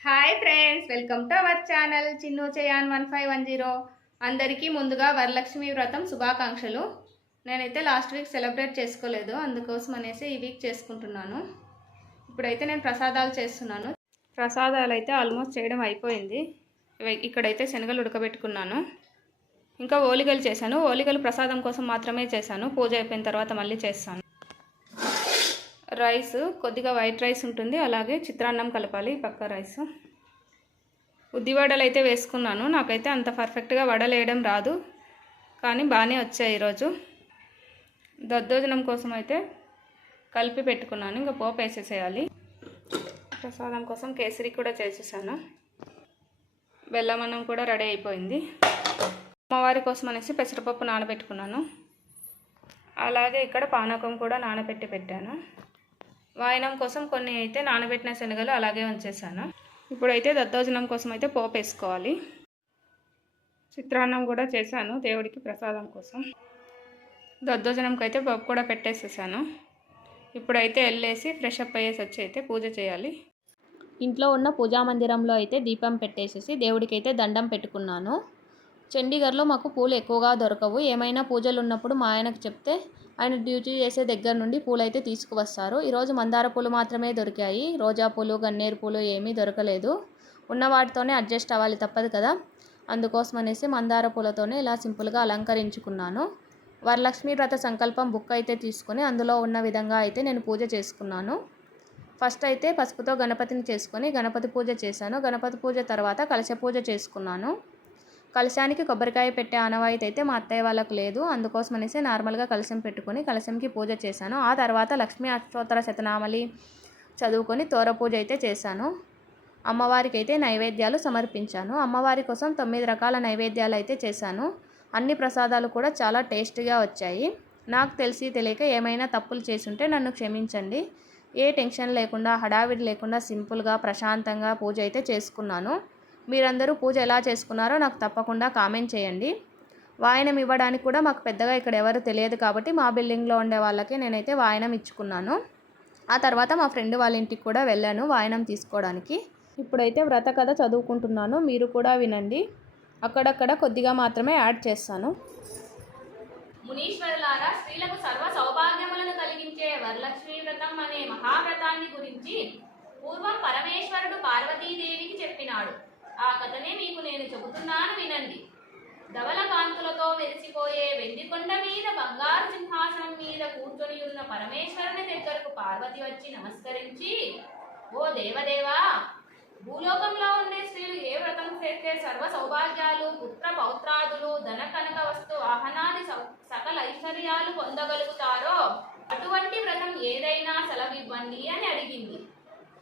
Hi friends, welcome to our channel Chinnu Chayan 1510. అందరికీ ముందుగా వరలక్ష్మి వ్రతం శుభాకాంక్షలు. నేనైతే లాస్ట్ వీక్ సెలబ్రేట్ చేసుకోలేదు, అందుకోసం అనేసి ఈ వీక్ చేసుకుంటున్నాను. ఇప్పుడైతే నేను ప్రసాదాలు చేస్తున్నాను. ప్రసాదాలు అయితే ఆల్మోస్ట్ చేయడం అయిపోయింది. ఇక్కడైతే శనగలు ఉడకబెట్టుకున్నాను. ఇంకా ఓలిగలు చేశాను. ఓలిగలు ప్రసాదం కోసం మాత్రమే చేశాను. పూజ అయిపోయిన తర్వాత మళ్ళీ చేస్తాను. రైస్ కొద్దిగా వైట్ రైస్ ఉంటుంది, అలాగే చిత్రాన్నం కలపాలి. పక్క రైస్ ఉద్ది వడలు అయితే వేసుకున్నాను. నాకైతే అంత పర్ఫెక్ట్గా వడలు వేయడం రాదు, కానీ బాగానే వచ్చాయి. ఈరోజు దద్దోజనం కోసం అయితే కలిపి పెట్టుకున్నాను. ఇంకా పోపు వేసేసేయాలి. ప్రసాదం కోసం కేసరి కూడా చేసేసాను. బెల్లమన్నం కూడా రెడీ అయిపోయింది. అమ్మవారి కోసం అనేసి పెసరపప్పు నానబెట్టుకున్నాను. అలాగే ఇక్కడ పానకం కూడా నానబెట్టి పెట్టాను. వాయనం కోసం కొన్ని అయితే నానబెట్టిన శనగలు అలాగే ఉంచేసాను. ఇప్పుడైతే దద్దోజనం కోసం అయితే పోపు వేసుకోవాలి. చిత్రాన్నం కూడా చేశాను దేవుడికి ప్రసాదం కోసం. దద్దోజనంకి అయితే పోపు కూడా పెట్టేసేసాను. ఇప్పుడైతే వెళ్ళేసి ఫ్రెష్ అప్ అయ్యేసి వచ్చి అయితే పూజ చేయాలి. ఇంట్లో ఉన్న పూజా మందిరంలో అయితే దీపం పెట్టేసేసి దేవుడికి అయితే దండం పెట్టుకున్నాను. చండీగఢ్లో మాకు పూలు ఎక్కువగా దొరకవు. ఏమైనా పూజలు ఉన్నప్పుడు మా ఆయనకు చెప్తే ఆయన డ్యూటీ చేసే దగ్గర నుండి పూలు అయితే తీసుకువస్తారు. ఈరోజు మందార పూలు మాత్రమే దొరికాయి. రోజా పూలు, గన్నేరు పూలు ఏమీ దొరకలేదు. ఉన్న వాటితోనే అడ్జస్ట్ అవ్వాలి, తప్పదు కదా. అందుకోసం అనేసి మందార పూలతోనే ఇలా సింపుల్గా అలంకరించుకున్నాను. వరలక్ష్మి వ్రత సంకల్పం బుక్ అయితే తీసుకొని అందులో ఉన్న విధంగా అయితే నేను పూజ చేసుకున్నాను. ఫస్ట్ అయితే పసుపుతో గణపతిని చేసుకొని గణపతి పూజ చేశాను. గణపతి పూజ తర్వాత కలశ పూజ చేసుకున్నాను. కలశానికి కొబ్బరికాయ పెట్టే ఆనవాయితీ అయితే మా అత్తయ్య వాళ్ళకు లేదు, అందుకోసం అనేసి నార్మల్గా కలశం పెట్టుకొని కలశంకి పూజ చేశాను. ఆ తర్వాత లక్ష్మీ అష్టోత్తర శతనామలి చదువుకొని తోర పూజ అయితే చేశాను. అమ్మవారికి అయితే నైవేద్యాలు సమర్పించాను. అమ్మవారి కోసం 9 రకాల నైవేద్యాలు అయితే చేశాను. అన్ని ప్రసాదాలు కూడా చాలా టేస్టీగా వచ్చాయి. నాకు తెలిసి తెలియక ఏమైనా తప్పులు చేసుంటే నన్ను క్షమించండి. ఏ టెన్షన్ లేకుండా, హడావిడి లేకుండా సింపుల్గా ప్రశాంతంగా పూజ అయితే చేసుకున్నాను. మీరందరూ పూజ ఎలా చేసుకున్నారో నాకు తప్పకుండా కామెంట్ చేయండి. వాయనం ఇవ్వడానికి కూడా మాకు పెద్దగా ఇక్కడ ఎవరు తెలియదు కాబట్టి మా బిల్డింగ్లో ఉండే వాళ్ళకే నేనైతే వాయనం ఇచ్చుకున్నాను. ఆ తర్వాత మా ఫ్రెండ్ వాళ్ళ ఇంటికి కూడా వెళ్ళాను వాయనం తీసుకోవడానికి. ఇప్పుడైతే వ్రత కథ చదువుకుంటున్నాను, మీరు కూడా వినండి. అక్కడక్కడ కొద్దిగా మాత్రమే యాడ్ చేస్తాను. మునీశ్వరులారా, స్త్రీలకు సర్వ సౌభాగ్యములను కలిగించే వరలక్ష్మీ వ్రతం అనే మహావ్రతాన్ని గురించి పూర్వం పరమేశ్వరుడు పార్వతీదేవికి చెప్పినాడు. ఆ కథనే మీకు నేను చెబుతున్నాను, వినండి. ధవల కాంతులతో మెరిసిపోయే వెండికొండ మీద బంగారు సింహాసనం మీద కూర్చొని ఉన్న పరమేశ్వరుని దగ్గరకు పార్వతి వచ్చి నమస్కరించి, ఓ దేవదేవా, భూలోకంలో ఉండే స్త్రీలు ఏ వ్రతం చేస్తే సర్వ సౌభాగ్యాలు, పుత్ర పౌత్రాదులు, ధన కనక వస్తు వాహనాది సకల ఐశ్వర్యాలు పొందగలుగుతారో అటువంటి వ్రతం ఏదైనా సెలవివ్వండి అని అడిగింది.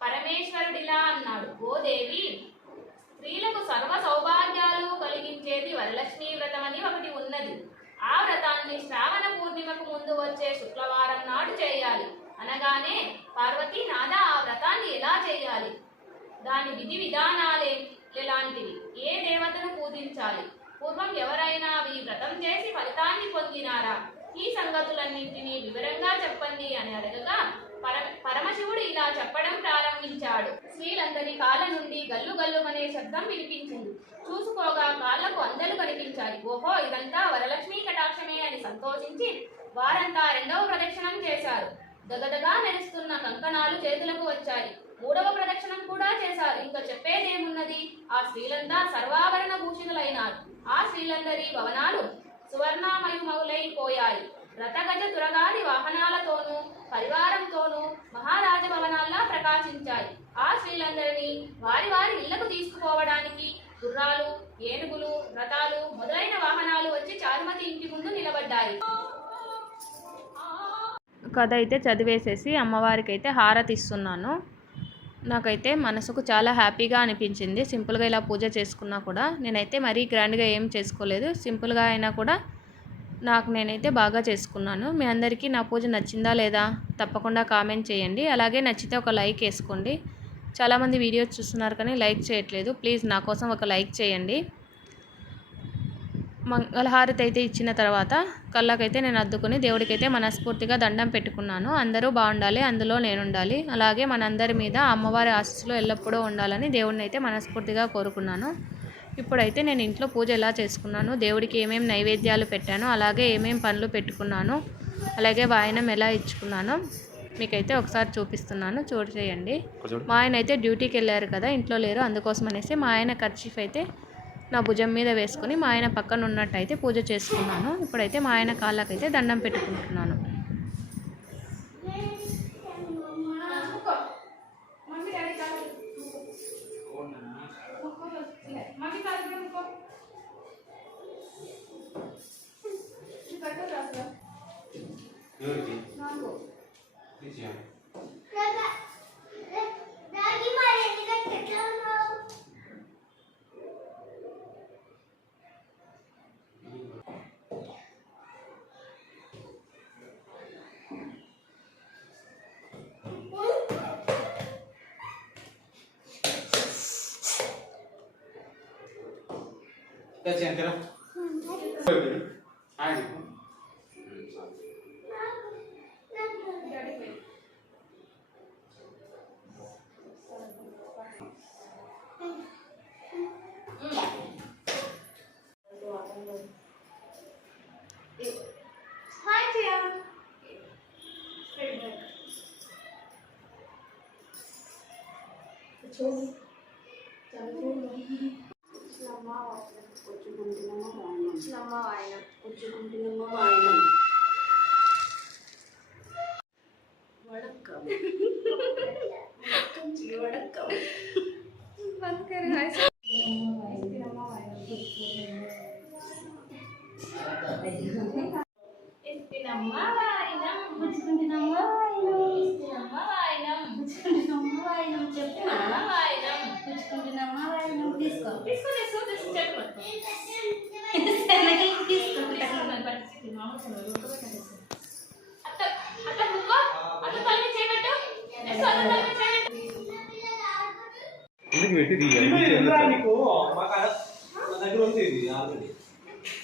పరమేశ్వరుడిలా అన్నాడు, ఓ దేవి, స్త్రీలకు సర్వ సౌభాగ్యాలు కలిగించేది వరలక్ష్మీ వ్రతం అని ఒకటి ఉన్నది. ఆ వ్రతాన్ని శ్రావణ పూర్ణిమకు ముందు వచ్చే శుక్రవారం నాడు చేయాలి. అనగానే పార్వతి, నాదా, ఆ వ్రతాన్ని ఎలా చేయాలి? దాని విధి విధానాలే ఎలాంటివి? ఏ దేవతను పూజించాలి? పూర్వం ఎవరైనా ఈ వ్రతం చేసి ఫలితాన్ని పొందినారా? ఈ సంగతులన్నింటినీ వివరంగా చెప్పండి అని అడగగా పరమశివుడు ఇలా చెప్పడం ప్రారంభించాడు. స్త్రీలందరి కాళ్ళ నుండి గల్లు గల్లుమనే శబ్దం వినిపించింది. చూసుకోగా కాళ్లకు అందలు కనిపించాయి. ఓహో, ఇదంతా వరలక్ష్మీ కటాక్షమే అని సంతోషించి వారంతా 2వ ప్రదక్షిణం చేశారు. దగదగా మెరుస్తున్న కంకణాలు చేతులకు వచ్చాయి. 3వ ప్రదక్షిణం కూడా చేశారు. ఇంకా చెప్పేదేమున్నది? ఆ స్త్రీలంతా సర్వాభరణ భూషితులైనారు. ఆ స్త్రీలందరి భవనాలు సువర్ణమయుమవులైపోయాయి. రథగజ తురగాది వాహనాలతోనూ పరివారంతోనూ మహారాజ భవనాల్లా ప్రకాశించాయి. ఆ స్త్రీలందరినీ వారి వారి ఇళ్లకు తీసుకుపోవడానికి గుర్రాలు, ఏనుగులు, రథాలు మొదలైన వాహనాలు వచ్చి చారుమతి ఇంటి ముందు నిలబడ్డాయి. కథ అయితే చదివేసేసి అమ్మవారికి అయితే హారతి ఇస్తున్నాను. నాకైతే మనసుకు చాలా హ్యాపీగా అనిపించింది. సింపుల్గా ఇలా పూజ చేసుకున్నా కూడా, నేనైతే మరీ గ్రాండ్గా ఏం చేసుకోలేదు. సింపుల్గా అయినా కూడా నేనైతే బాగా చేసుకున్నాను. మీ అందరికీ నా పూజ నచ్చిందా లేదా తప్పకుండా కామెంట్ చేయండి. అలాగే నచ్చితే ఒక లైక్ వేసుకోండి. చాలామంది వీడియోస్ చూస్తున్నారు కానీ లైక్ చేయట్లేదు. ప్లీజ్ నా కోసం ఒక లైక్ చేయండి. మంగళహారతి అయితే ఇచ్చిన తర్వాత కళ్ళకైతే నేను అద్దుకొని దేవుడికైతే మనస్ఫూర్తిగా దండం పెట్టుకున్నాను. అందరూ బాగుండాలి, అందులో నేను ఉండాలి, అలాగే మనందరి మీద అమ్మవారి ఆశీస్సులు ఎల్లప్పుడూ ఉండాలని దేవుడిని అయితే మనస్ఫూర్తిగా కోరుకున్నాను. ఇప్పుడైతే నేను ఇంట్లో పూజ ఎలా చేసుకున్నాను, దేవుడికి ఏమేమి నైవేద్యాలు పెట్టాను, అలాగే ఏమేమి పనులు పెట్టుకున్నాను, అలాగే వాయనం ఎలా ఇచ్చుకున్నానో మీకైతే ఒకసారి చూపిస్తున్నాను, చూసేయండి. మా ఆయన అయితే డ్యూటీకి వెళ్ళారు కదా, ఇంట్లో లేరు, అందుకోసం అనేసి మా ఆయన కర్చీఫ్ అయితే నా భుజం మీద వేసుకొని మా ఆయన పక్కన ఉన్నట్టయితే పూజ చేసుకున్నాను. ఇప్పుడైతే మా ఆయన కాళ్ళకైతే దండం పెట్టుకుంటున్నాను.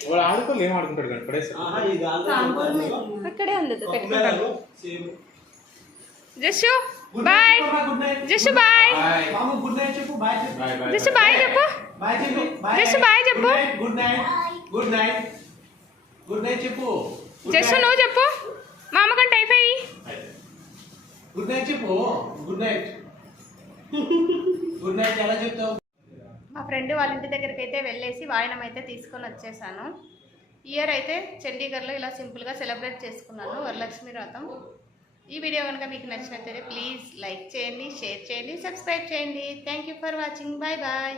వాడు ఆడుకోవాలి, ఏం ఆడుకుంటాడు కానీ అక్కడే ఉంది, పెట్టుకుంటాను. జస్సు బాయ్, జస్సు బాయ్, జస్సు బాయ్ చెప్పు, జస్సు బాయ్ చెప్పు, జస్సు నువ్వు చెప్పు, మా అమ్మకంటే అయిపోయి గుడ్ నైట్ చెప్పు. గుడ్ నైట్, గుడ్ నైట్ ఎలా చెప్తావు? మా ఫ్రెండ్ వాళ్ళ ఇంటి దగ్గరికి అయితే వెళ్ళేసి వాయనం అయితే తీసుకొని వచ్చేసాను. ఇయర్ అయితే చండీగఢ్లో ఇలా సింపుల్గా సెలబ్రేట్ చేసుకున్నాను వరలక్ష్మి వ్రతం. ఈ వీడియో కనుక మీకు నచ్చినట్లయితే ప్లీజ్ లైక్ చేయండి, షేర్ చేయండి, సబ్స్క్రైబ్ చేయండి. Thank you for watching. Bye bye.